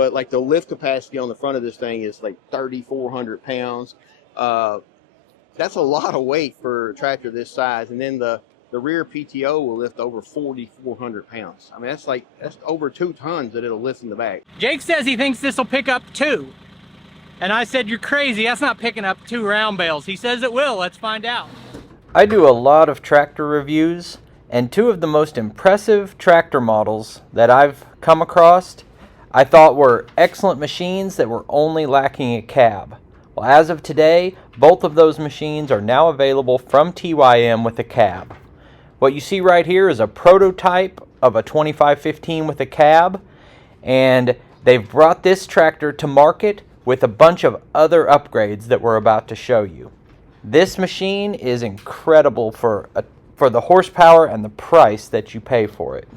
but like the lift capacity on the front of this thing is like 3,400 pounds. That's a lot of weight for a tractor this size. And then the rear PTO will lift over 4,400 pounds. I mean, that's over 2 tons that it'll lift in the back. Jake says he thinks this will pick up 2. And I said, you're crazy, that's not picking up 2 round bales. He says it will, let's find out. I do a lot of tractor reviews, and 2 of the most impressive tractor models that I've come across I thought were excellent machines that were only lacking a cab. Well, as of today, both of those machines are now available from TYM with a cab. What you see right here is a prototype of a 2515 with a cab, and they've brought this tractor to market with a bunch of other upgrades that we're about to show you. This machine is incredible for the horsepower and the price that you pay for it.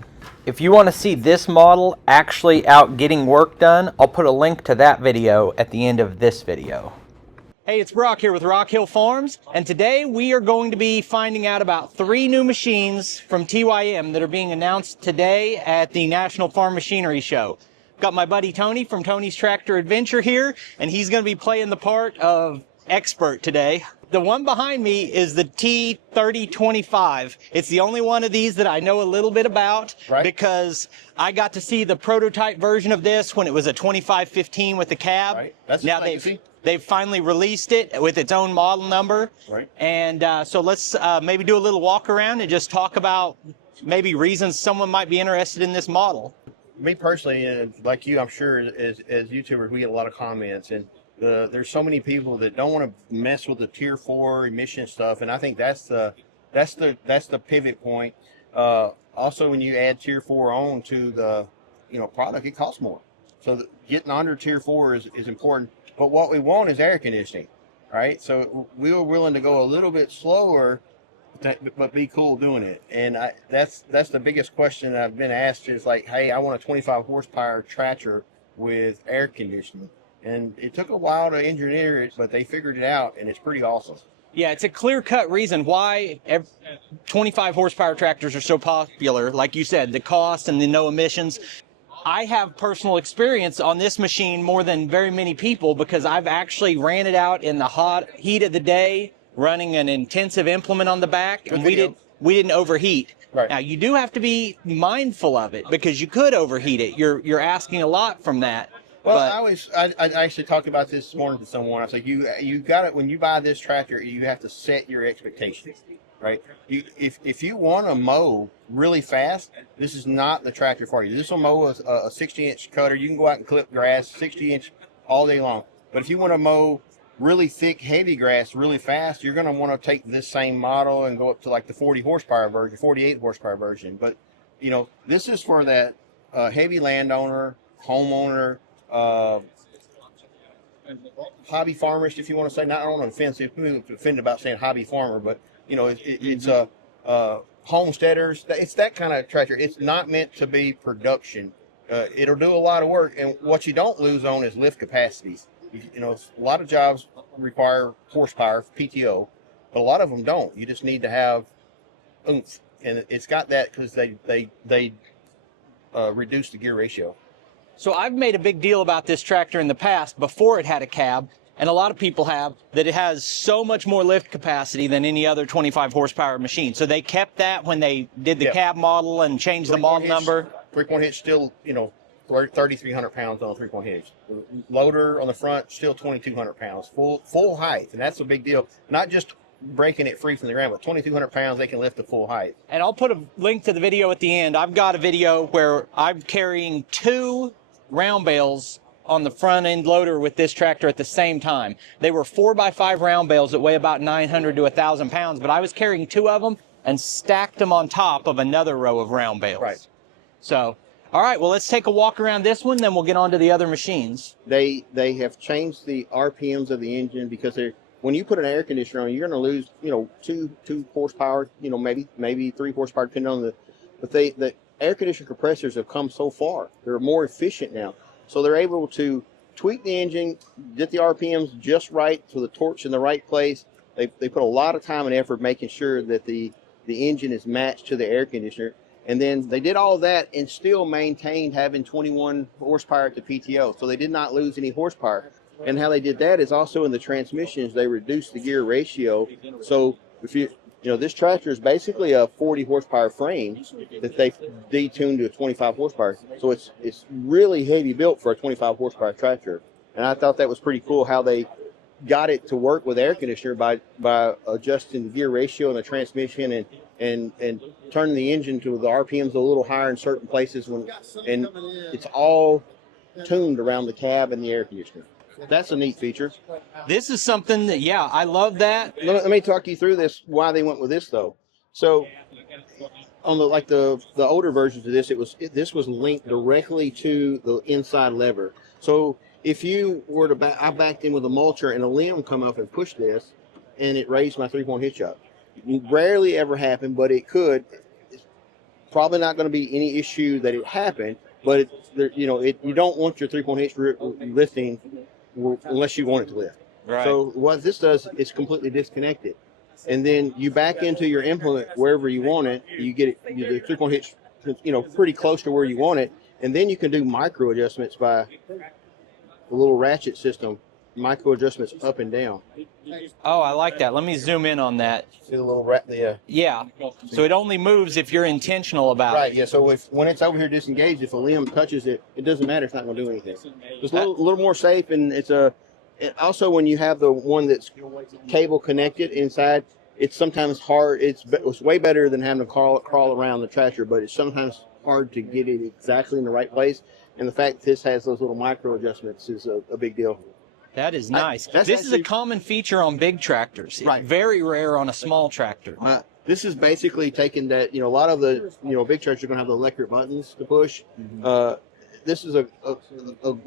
If you want to see this model actually out getting work done, I'll put a link to that video at the end of this video. Hey, it's Brock here with Rock Hill Farms, and today we are going to be finding out about 3 new machines from TYM that are being announced today at the National Farm Machinery Show. Got my buddy Tony from Tony's Tractor Adventure here, and he's going to be playing the part of expert today. The one behind me is the T3025. It's the only one of these that I know a little bit about, because I got to see the prototype version of this when it was a 2515 with the cab. Right. That's now they've finally released it with its own model number. Right. And so let's maybe do a little walk around and just talk about maybe reasons someone might be interested in this model. Me personally, and like you, I'm sure as YouTubers, we get a lot of comments, and there's so many people that don't want to mess with the Tier 4 emission stuff, and I think that's the pivot point. Also, when you add Tier 4 on to the product, it costs more. So getting under Tier 4 is important. But what we want is air conditioning, right? So we were willing to go a little bit slower, but be cool doing it. And that's the biggest question I've been asked is like, hey, I want a 25 horsepower tractor with air conditioning. And it took a while to engineer it, but they figured it out, and it's pretty awesome. Yeah, it's a clear-cut reason why 25 horsepower tractors are so popular. Like you said, the cost and the no emissions. I have personal experience on this machine more than very many people, because I've actually ran it out in the hot heat of the day, running an intensive implement on the back, and we didn't overheat. Right. Now, you do have to be mindful of it, because you could overheat it. You're asking a lot from that. Well, I actually talked about this morning to someone. I was like, you got it when you buy this tractor. You have to set your expectations, right? If you want to mow really fast, this is not the tractor for you. This will mow a 60-inch cutter. You can go out and clip grass 60-inch all day long. But if you want to mow really thick, heavy grass really fast, you're going to want to take this same model and go up to like the 40 horsepower version, 48 horsepower version. But this is for that heavy landowner, homeowner. Hobby farmers, if you want to say. I don't want to offend people offended about saying hobby farmer, but it's homesteaders. It's that kind of tractor. It's not meant to be production. It'll do a lot of work, and what you don't lose on is lift capacities. A lot of jobs require horsepower, PTO, but a lot of them don't. You just need to have oomph, and it's got that because they reduce the gear ratio. So I've made a big deal about this tractor in the past before it had a cab, and a lot of people have, that it has so much more lift capacity than any other 25 horsepower machine. So they kept that when they did the cab model and changed the model number. 3-point hitch still, 3,300 pounds on a 3-point hitch. The loader on the front still 2,200 pounds, full height, and that's a big deal. Not just breaking it free from the ground, but 2,200 pounds, they can lift the full height. And I'll put a link to the video at the end. I've got a video where I'm carrying 2 round bales on the front end loader with this tractor at the same time. They were 4x5 round bales that weigh about 900 to 1,000 pounds, but I was carrying 2 of them and stacked them on top of another row of round bales. Right. So, all right, well, let's take a walk around this one, then we'll get on to the other machines. They have changed the RPMs of the engine, because when you put an air conditioner on, you're going to lose, 2 horsepower, maybe 3 horsepower, depending on the air conditioner compressors have come so far. They're more efficient now. So they're able to tweak the engine, get the RPMs just right, so the torque's in the right place. They put a lot of time and effort making sure that the engine is matched to the air conditioner. And then they did all that and still maintained having 21 horsepower at the PTO. So they did not lose any horsepower. And how they did that is also in the transmissions, they reduced the gear ratio. So if this tractor is basically a 40 horsepower frame that they detuned to a 25 horsepower. So it's really heavy built for a 25 horsepower tractor. And I thought that was pretty cool how they got it to work with air conditioner by adjusting the gear ratio and the transmission and turning the engine to the RPMs a little higher in certain places and it's all tuned around the cab and the air conditioner. That's a neat feature. This is something that, yeah, I love that. Let me talk you through this, why they went with this though. So on the older versions of this, this was linked directly to the inside lever. So if you were to I backed in with a mulcher and a limb come up and pushed this, and it raised my 3-point hitch up. Rarely ever happened, but it could. It's probably not going to be any issue that it happened, but you don't want your 3-point hitch lifting unless you want it to lift. Right. So what this does is completely disconnected. And then you back into your implement wherever you want it. You get it, the 3-point hitch, pretty close to where you want it. And then you can do micro adjustments by a little ratchet system, micro adjustments up and down. Oh, I like that. Let me zoom in on that. See the little Yeah. So it only moves if you're intentional about right, it. yeah. So when it's over here disengaged, if a limb touches it, it doesn't matter. It's not going to do anything. It's a little more safe, and also when you have the one that's cable connected inside, it's sometimes hard. It's way better than having to crawl around the tractor, but it's sometimes hard to get it exactly in the right place. And the fact that this has those little micro adjustments is a big deal. That is nice. This actually, is a common feature on big tractors. Right. Very rare on a small tractor. This is basically taking that, a lot of the, big tractors are going to have the electric buttons to push. Mm-hmm. This is a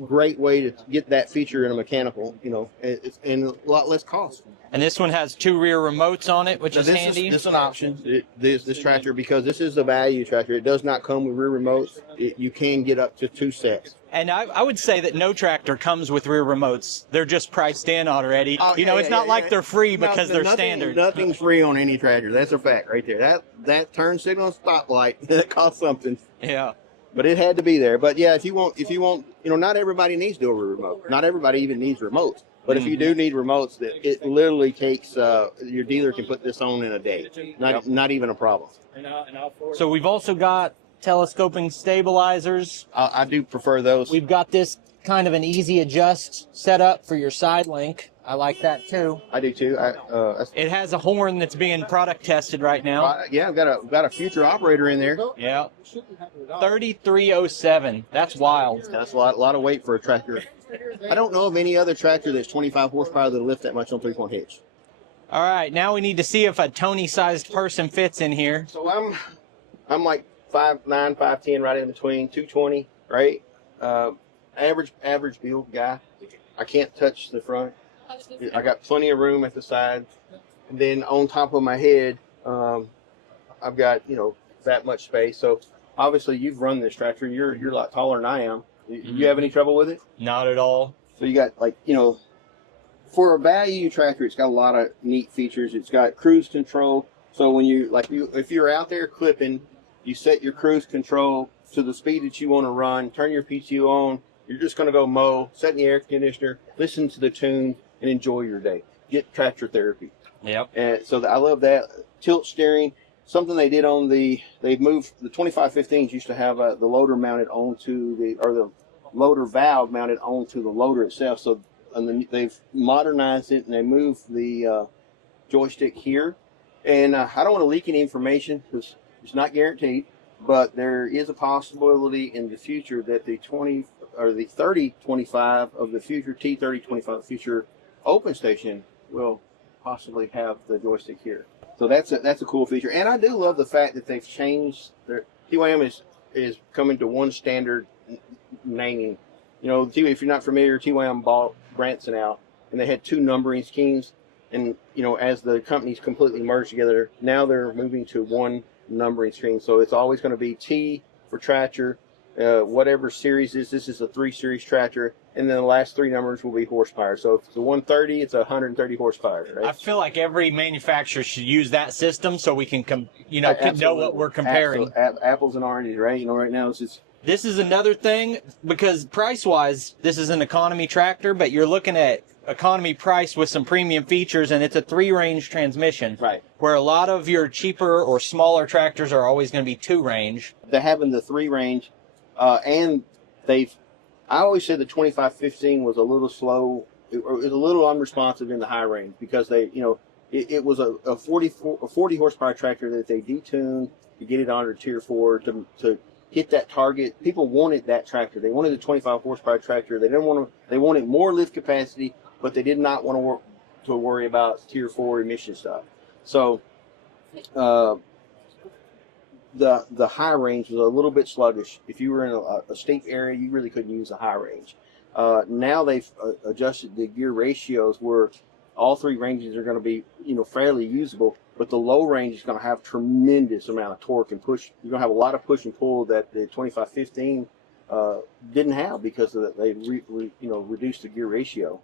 great way to get that feature in a mechanical, and a lot less cost. And this one has 2 rear remotes on it, which is handy. This is an option, this tractor, because this is a value tractor. It does not come with rear remotes. You can get up to 2 sets. And I would say that no tractor comes with rear remotes. They're just priced in already. It's not like they're free because they're standard. Nothing's free on any tractor. That's a fact right there. That turn signal stoplight, that costs something. Yeah. But it had to be there. But yeah, if you want, not everybody needs to do a remote. Not everybody even needs remotes. But if you do need remotes, it literally takes, your dealer can put this on in a day. Not even a problem. So we've also got telescoping stabilizers. I do prefer those. We've got this kind of an easy adjust setup for your side link. I like that too. I do too. It has a horn that's being product tested right now. Yeah, I've got a future operator in there. Yeah. 3307. That's wild. That's a lot of weight for a tractor. I don't know of any other tractor that's 25 horsepower that'll lift that much on 3-point hitch. All right, now we need to see if a Tony-sized person fits in here. So I'm like 5'9", 5'10", right in between, 220, right? Average build guy. I can't touch the front. I got plenty of room at the side. And then on top of my head, I've got, that much space. So obviously you've run this tractor. You're a lot taller than I am. You have any trouble with it? Not at all. So you got for a value tractor, it's got a lot of neat features. It's got cruise control. So when if you're out there clipping, you set your cruise control to the speed that you want to run, turn your PTO on. You're just going to go mow, set in the air conditioner, listen to the tune, and enjoy your day. Get tractor therapy. Yep. And so I love that. Tilt steering. Something they did on they've moved, the 2515s used to have the loader mounted onto the loader valve mounted onto the loader itself. So they've modernized it and they moved the joystick here. And I don't want to leak any information because it's not guaranteed, but there is a possibility in the future that the 3025 of the future T3025, future open station, will possibly have the joystick here. So that's a cool feature, and I do love the fact that they've changed their TYM is coming to one standard naming. If you're not familiar, TYM bought Branson out, and they had 2 numbering schemes, and as the companies completely merged together, now they're moving to one numbering scheme. So it's always going to be T for tractor, whatever series this is a 3 series tractor, and then the last 3 numbers will be horsepower. So if it's a 130, it's 130 horsepower, right? I feel like every manufacturer should use that system so we can can know Absolutely. what we're comparing. Apples and oranges, right? You know, right now it's just. This is another thing, because price-wise, this is an economy tractor, but you're looking at economy price with some premium features, and it's a 3-range transmission. Right. Where a lot of your cheaper or smaller tractors are always going to be 2-range. They're having the 3-range, and I always said the 2515 was a little slow, it was a little unresponsive in the high range, because they, it was a 40 horsepower tractor that they detuned to get it under Tier 4 to hit that target. People wanted that tractor. They wanted a 25 horsepower tractor. They wanted more lift capacity, but they did not want to worry about Tier 4 emission stuff. So the high range was a little bit sluggish. If you were in a state area, you really couldn't use the high range. Now they've adjusted the gear ratios where all 3 ranges are going to be, fairly usable, but the low range is going to have tremendous amount of torque and push. You're going to have a lot of push and pull that the 2515 didn't have, because they reduced the gear ratio.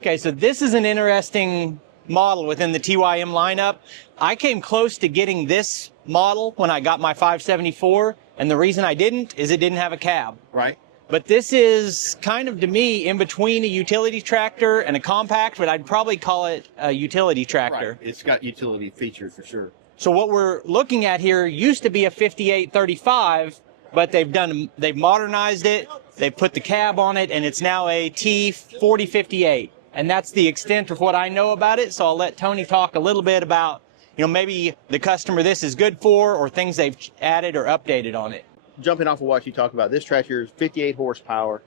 Okay, so this is an interesting model within the TYM lineup. I came close to getting this model when I got my 574, and the reason I didn't is it didn't have a cab. Right. But this is kind of, to me, in between a utility tractor and a compact, but I'd probably call it a utility tractor. Right. It's got utility features for sure. So what we're looking at here used to be a 5835, but they've modernized it, they've put the cab on it, and it's now a T4058. And that's the extent of what I know about it. So I'll let Tony talk a little bit about, maybe the customer this is good for, or things they've added or updated on it. Jumping off of what you talked about, this tractor is 58 horsepower.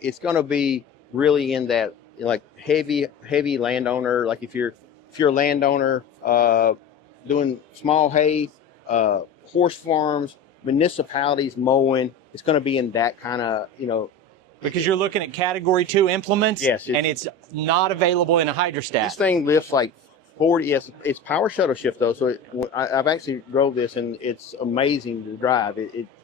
It's going to be really in that like heavy landowner. Like if you're a landowner doing small hay, horse farms, municipalities mowing, it's going to be in that kind of Because you're looking at Category 2 implements, yes, and it's not available in a hydrostat. This thing lifts like 40. Yes, it's power shuttle shift though, so I've actually drove this, and it's amazing to drive.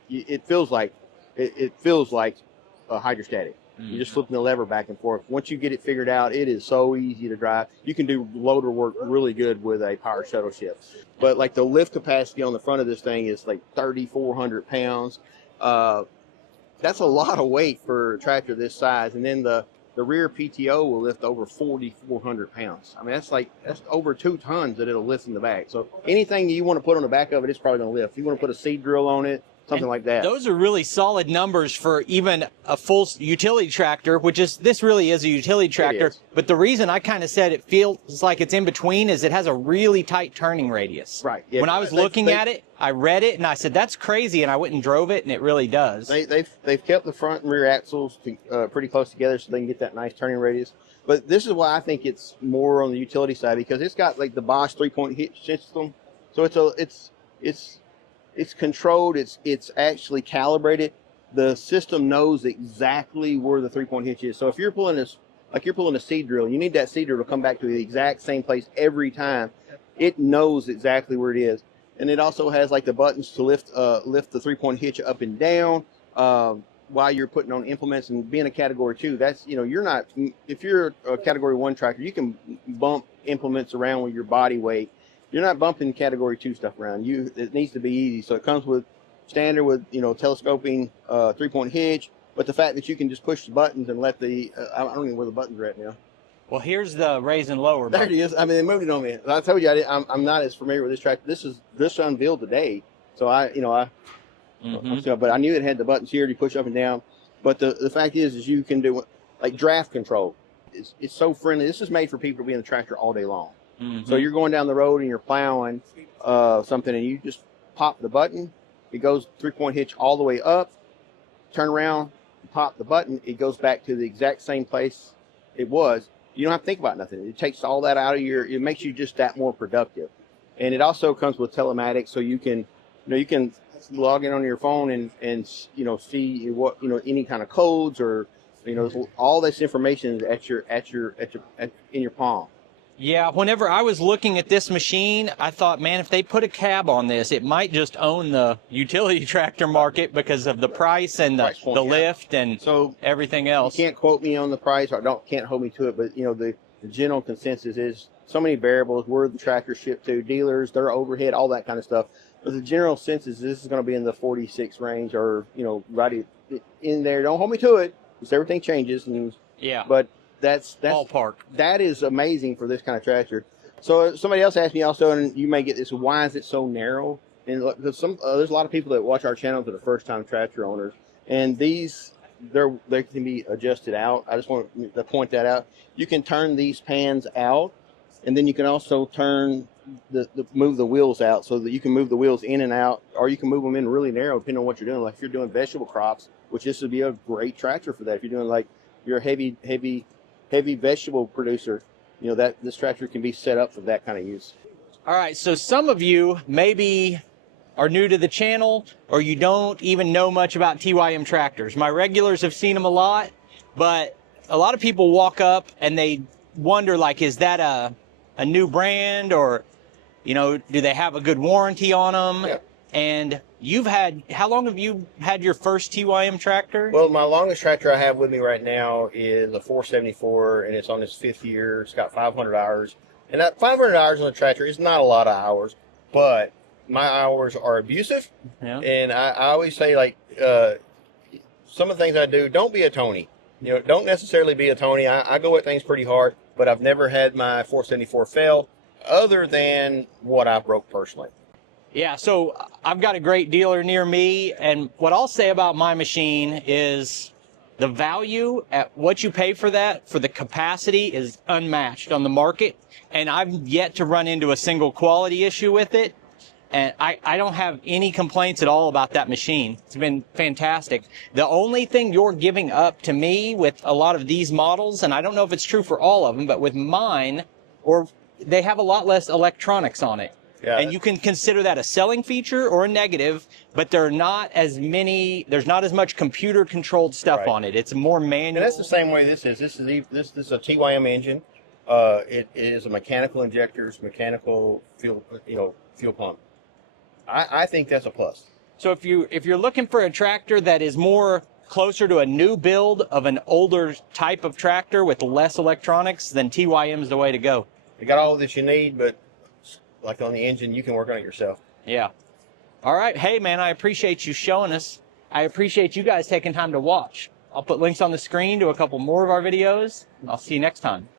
It feels like a hydrostatic. You're just flipping the lever back and forth. Once you get it figured out, it is so easy to drive. You can do loader work really good with a power shuttle shift. But like the lift capacity on the front of this thing is like 3,400 pounds. That's a lot of weight for a tractor this size. And then the rear PTO will lift over 4,400 pounds. I mean, that's over 2 tons that it'll lift in the back. So anything you want to put on the back of it, it's probably going to lift. If you want to put a seed drill on it, something like that. Those are really solid numbers for even a full utility tractor, this really is a utility tractor. But the reason I kind of said it feels like it's in between is it has a really tight turning radius. Right. Yeah. When I was looking at it, I read it and I said, that's crazy. And I went and drove it, and it really does. They've kept the front and rear axles pretty close together so they can get that nice turning radius. But this is why I think it's more on the utility side, because it's got like the Bosch 3-point hitch system. So it's controlled. It's actually calibrated. The system knows exactly where the 3-point hitch is. So if you're pulling this, like you're pulling a seed drill, you need that seed drill to come back to the exact same place every time. It knows exactly where it is. And it also has like the buttons to lift the 3-point hitch up and down while you're putting on implements. And being a Category 2, that's, you're not, if you're a Category 1 tractor, you can bump implements around with your body weight. You're not bumping Category 2 stuff around. It needs to be easy. So it comes with standard with, telescoping 3-point hitch, but the fact that you can just push the buttons and let I don't even know where the buttons are at now. Well, here's the raise and lower There button. it is. I mean, they moved it on me. I told you I'm not as familiar with this tractor. This unveiled today. So but I knew it had the buttons here to push up and down. But the fact is you can do like draft control. It's so friendly. This is made for people to be in the tractor all day long. So you're going down the road and you're plowing something, and you just pop the button. It goes 3-point hitch all the way up. Turn around, pop the button. It goes back to the exact same place it was. You don't have to think about nothing. It takes all that out of it makes you just that more productive. And it also comes with telematics, so you can log in on your phone and see what any kind of codes or all this information is in your palm. Yeah, whenever I was looking at this machine, I thought, man, if they put a cab on this, it might just own the utility tractor market because of the price and Price point, the yeah. lift and So everything you else. can't quote me on the price, or can't hold me to it, but the general consensus is so many variables, where the tractor shipped to, dealers, their overhead, all that kind of stuff. But the general sense is this is going to be in the 46 range, or right in there. Don't hold me to it, because everything changes. Yeah. But that's Ballpark. that is amazing for this kind of tractor. So somebody else asked me also, and you may get this: why is it so narrow? And because there's a lot of people that watch our channel that are first-time tractor owners, and these they can be adjusted out. I just want to point that out. You can turn these pans out, and then you can also turn move the wheels out, so that you can move the wheels in and out, or you can move them in really narrow depending on what you're doing. Like if you're doing vegetable crops, which this would be a great tractor for that. If you're doing like you're a heavy vegetable producer, that this tractor can be set up for that kind of use. All right, so some of you maybe are new to the channel, or you don't even know much about TYM tractors. My regulars have seen them a lot, but a lot of people walk up and they wonder, like, is that a new brand, or do they have a good warranty on them? Yeah. And how long have you had your first TYM tractor? Well, my longest tractor I have with me right now is a 474, and it's on its 5th year. It's got 500 hours. And that 500 hours on a tractor is not a lot of hours, but my hours are abusive. Yeah. And I always say, like, some of the things I do, don't be a Tony. Don't necessarily be a Tony. I go at things pretty hard, but I've never had my 474 fail other than what I broke personally. Yeah, so I've got a great dealer near me, and what I'll say about my machine is the value at what you pay for that, for the capacity, is unmatched on the market, and I've yet to run into a single quality issue with it, and I don't have any complaints at all about that machine. It's been fantastic. The only thing you're giving up to me with a lot of these models, and I don't know if it's true for all of them, but with mine, they have a lot less electronics on it. Yeah. And you can consider that a selling feature or a negative, but there's not as much computer controlled stuff Right. on it. It's more manual. And that's the same way this is. This is a TYM engine. It is a mechanical injectors, mechanical fuel pump. I think that's a plus. So if you're looking for a tractor that is more closer to a new build of an older type of tractor with less electronics, then TYM is the way to go. You got all that you need, but like on the engine, you can work on it yourself. Yeah. All right. Hey, man, I appreciate you showing us. I appreciate you guys taking time to watch. I'll put links on the screen to a couple more of our videos. I'll see you next time.